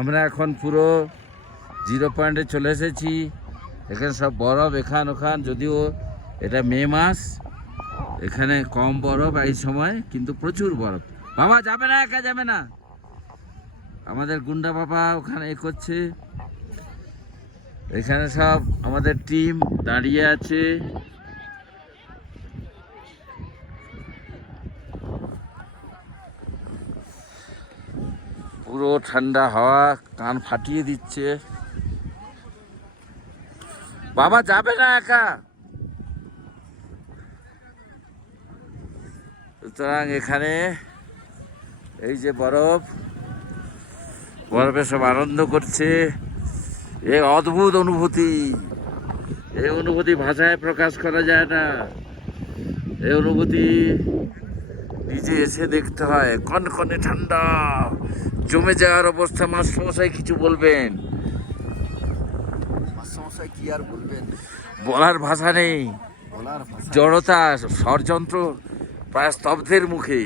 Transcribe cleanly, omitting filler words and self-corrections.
আমরা এখন পুরো জিরো পয়েন্টে চলে এসেছি। এখানে সব বরফ এখান ওখান, যদিও এটা মে মাস, এখানে কম বরফ এই সময়, কিন্তু প্রচুর বরফ। বাবা যাবে না, একা যাবে না। আমাদের গুন্ডা বাবা ওখানে করছে। এখানে সব আমাদের টিম দাঁড়িয়ে আছে। পুরো ঠান্ডা হাওয়া কান ফাটিয়ে দিচ্ছে। বাবা যাবে না একা। সুতরাং এখানে এই যে বরফে সব আনন্দ করছে। এই অদ্ভুত অনুভূতি, এই অনুভূতি ভাষায় প্রকাশ করা যায় না। এই অনুভূতি নিজে এসে দেখতে হয়। কনকনে ঠান্ডা, জমে যাওয়ার অবস্থা। মাস্টারমশাই কিছু বলবেন? মাস্টারমশাই কি আর বলবেন, বলার ভাষা নেই। বলার ভাষা। জড়তা, ষড়যন্ত্র প্রায় স্তব্ধের মুখে।